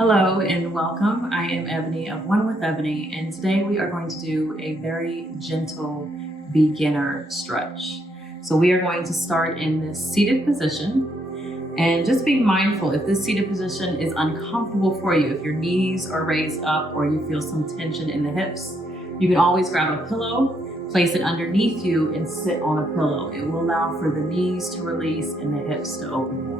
Hello and welcome. I am Ebony of OneWithEbony, and today we are going to do a very gentle beginner stretch. So we are going to start in this seated position, and just be mindful if this seated position is uncomfortable for you, if your knees are raised up or you feel some tension in the hips, you can always grab a pillow, place it underneath you and sit on a pillow. It will allow for the knees to release and the hips to open more.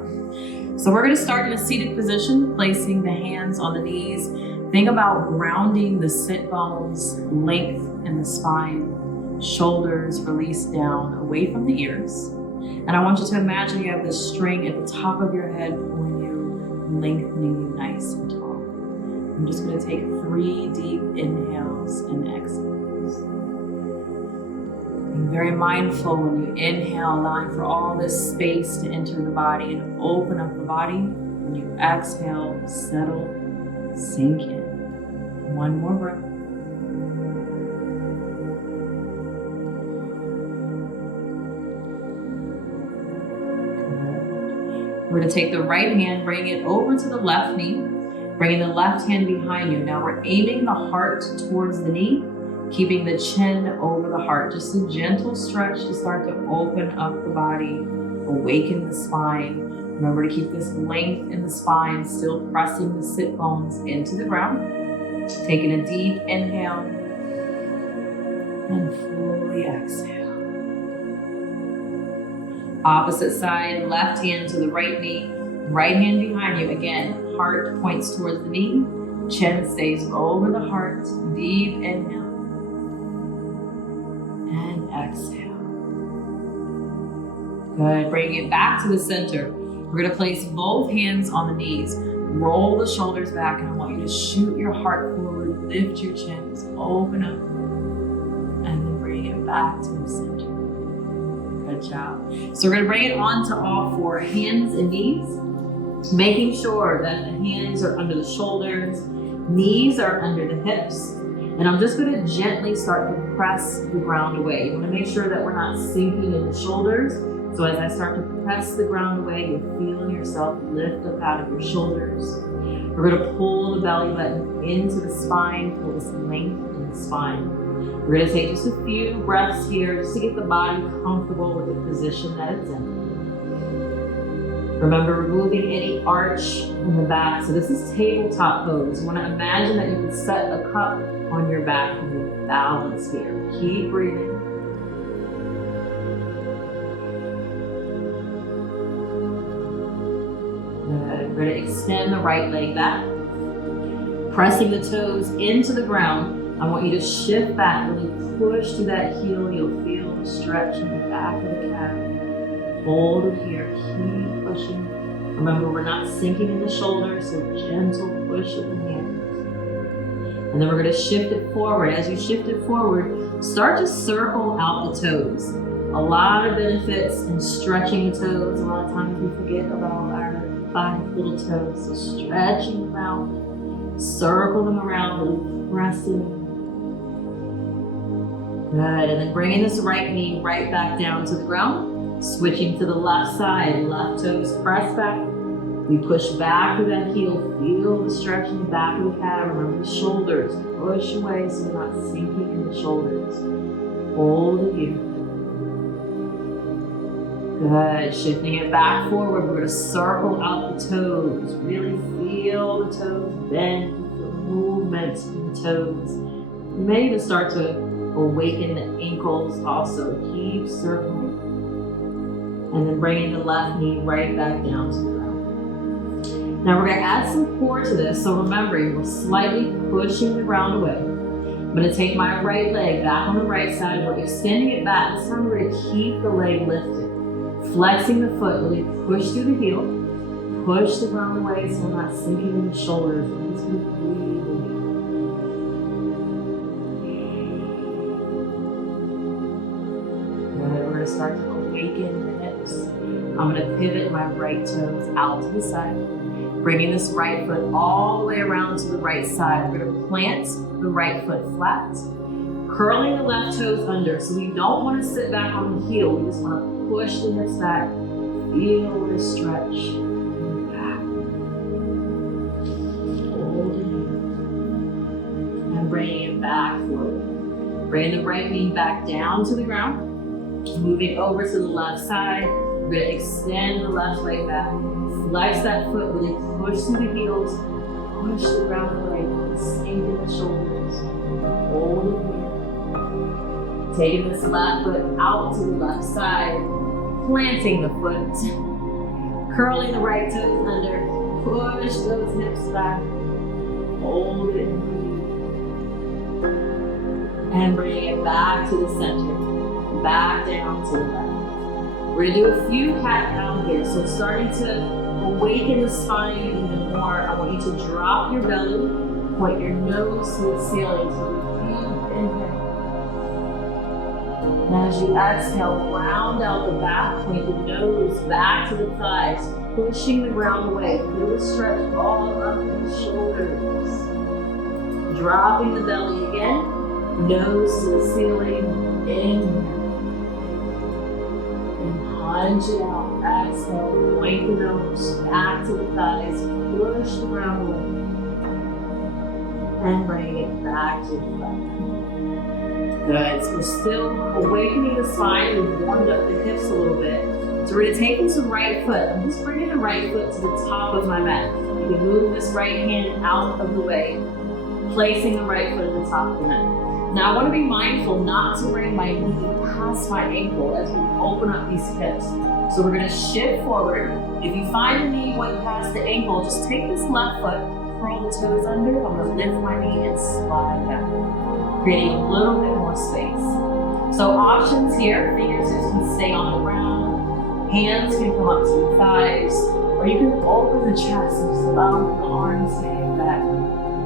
So we're going to start in a seated position, placing the hands on the knees. Think about grounding the sit bones, length in the spine, shoulders released down away from the ears. And I want you to imagine you have this string at the top of your head pulling you, lengthening you nice and tall. I'm just going to take 3 deep inhales and exhales. Be very mindful when you inhale, allowing for all this space to enter the body and open up the body. When you exhale, settle, sink in. One more breath. Good. We're going to take the right hand, bring it over to the left knee, bringing the left hand behind you. Now we're aiming the heart towards the knee, keeping the chin over the heart. Just a gentle stretch to start to open up the body, awaken the spine. Remember to keep this length in the spine, still pressing the sit bones into the ground. Taking a deep inhale and fully exhale. Opposite side, left hand to the right knee, right hand behind you. Again, heart points towards the knee, chin stays over the heart. Deep inhale. And exhale. Good. Bring it back to the center. We're going to place both hands on the knees. Roll the shoulders back, and I want you to shoot your heart forward. Lift your chins. Open up. And then bring it back to the center. Good job. So we're going to bring it onto all 4 hands and knees, making sure that the hands are under the shoulders, knees are under the hips. And I'm just going to gently start to press the ground away. You want to make sure that we're not sinking in the shoulders. So as I start to press the ground away, you're feeling yourself lift up out of your shoulders. We're going to pull the belly button into the spine, pull this length in the spine. We're going to take just a few breaths here just to get the body comfortable with the position that it's in. Remember, removing any arch in the back. So this is tabletop pose. You want to imagine that you can set a cup on your back and you balance here. Keep breathing. Good. We're going to extend the right leg back. Pressing the toes into the ground. I want you to shift back, really push to that heel. You'll feel the stretch in the back of the calf. Hold it here. Keep pushing. Remember, we're not sinking in the shoulders, so gentle push of the hands. And then we're going to shift it forward. As you shift it forward, start to circle out the toes. A lot of benefits in stretching the toes. A lot of times we forget about our 5 little toes. So stretching them out, circle them around, really pressing. Good. And then bringing this right knee right back down to the ground. Switching to the left side, left toes press back. We push back with that heel. Feel the stretch in the back of the calf. Remember the shoulders. Push away so you're not sinking in the shoulders. Hold it here. Good. Shifting it back forward. We're going to circle out the toes. Really feel the toes bend. Feel movement in the toes. You may even start to awaken the ankles also. Keep circling. And then bringing the left knee right back down to the ground. Now we're going to add some core to this. So remembering, we're slightly pushing the ground away. I'm going to take my right leg back on the right side. We're extending it back. This time we're going to keep the leg lifted. Flexing the foot, really push through the heel. Push the ground away so we're not sinking in the shoulders. We're just going to breathe in. Good. We're going to start to awaken the hips. I'm going to pivot my right toes out to the side. Bringing this right foot all the way around to the right side. We're going to plant the right foot flat. Curling the left toes under. So we don't want to sit back on the heel. We just want to push the hips back. Feel the stretch in the back. it back forward. Bring the right knee back down to the ground. Moving over to the left side. We're going to extend the left leg back. Flex that foot, really push through the heels. Push the ground away. Sink in the shoulders. Hold it here. Taking this left foot out to the left side. Planting the foot. Curling the right toes under. Push those hips back. Hold it and bring it back to the center. Back down to the left. We're going to do a few cat-cow here. So starting to awaken the spine even more. I want you to drop your belly, point your nose to the ceiling. So deep inhale. And as you exhale, round out the back, point the nose back to the thighs, pushing the ground away. Feel the stretch all up in the shoulders. Dropping the belly again, nose to the ceiling, inhale. Lunge it out, exhale, point the nose back to the thighs, push the ground away, and bring it back to the front. Good, so we're still awakening the spine, we've warmed up the hips a little bit. So we're going to take this right foot, I'm just bringing the right foot to the top of my mat. You can move this right hand out of the way, placing the right foot at the top of the mat. Now I want to be mindful not to bring my knee past my ankle as we open up these hips. So we're going to shift forward. If you find the knee went past the ankle, just take this left foot, curl the toes under. I'm going to lift my knee and slide back, creating a little bit more space. So options here, fingertips can stay on the ground, hands can come up to the thighs, or you can open the chest and just allow the arms to hang back.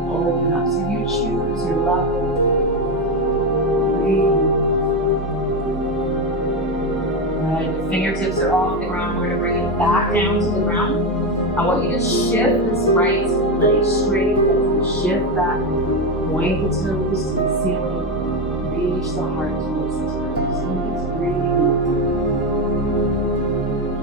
Open up. So you choose your left foot. Good. Fingertips are off the ground. We're going to bring it back down to the ground. I want you to shift this right leg straight as you shift back. Point the toes to the ceiling. Reach the heart towards the toes. And just breathe.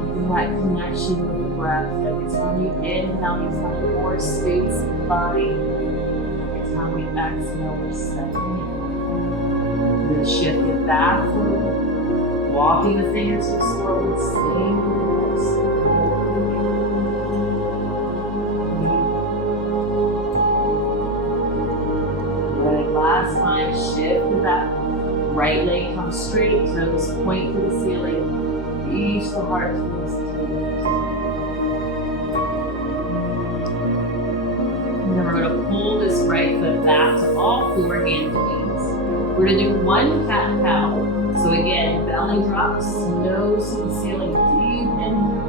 Keeping that connection with the breath. Every time you inhale, you find more space in the body. Every time we exhale, we're stepping in. We're going to shift it back forward, walking the fingertips forward, staying in the hips. Good. Last time, shift it back. Right leg comes straight, toes point to the ceiling. Reach the heart towards the toes. And then we're going to pull this right foot back to all four hands and knees. We're going to do one cat-cow. So again, belly drops, nose to the ceiling, deep inhale.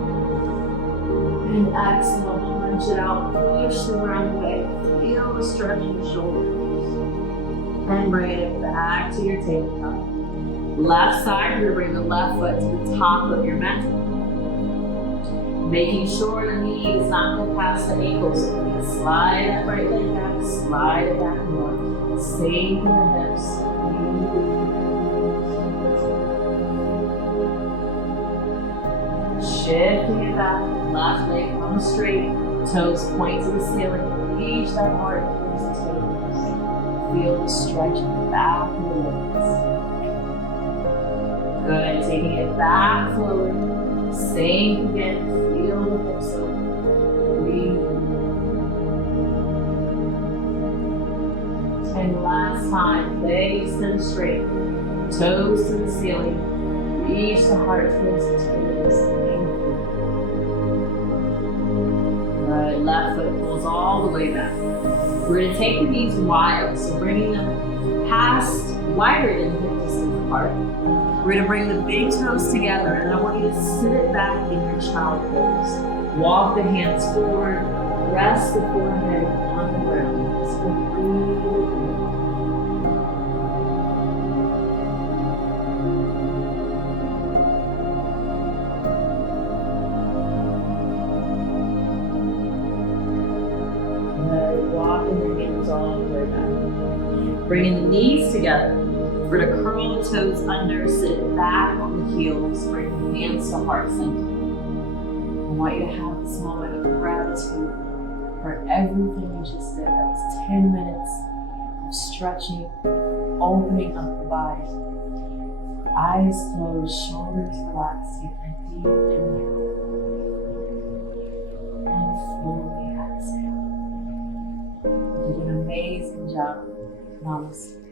And exhale, punch it out, push the ground away. Feel the stretch in the shoulders. And bring it back to your tabletop. Left side, we're going to bring the left foot to the top of your mat. Making sure the knee does not go past the ankles. So you can slide that right leg back, slide it back more. Sink in the hips. Shifting it back, left leg comes straight, toes point to the ceiling, reach that heart towards the toes. Feel the stretch in the back of the legs. Good, taking it back forward, sink again, feel the hips open, breathe. And last time, legs extend straight, toes to the ceiling, reach the heart towards the toes. Good, left foot pulls all the way back. We're going to take the knees wide, so bringing them past, wider than hip distance apart. We're going to bring the big toes together, and I want you to sit back in your child pose. Walk the hands forward, rest the forehead on the ground. Just breathe. All the way back. Bringing the knees together. We're going to curl the toes under, sit back on the heels, bring the hands to heart center. I want you to have this moment of gratitude for everything you just did. That was 10 minutes of strength. stretching, opening up the body. Eyes closed, shoulders relaxed. Take a deep inhale and slowly exhale. You did an amazing job. Namaste.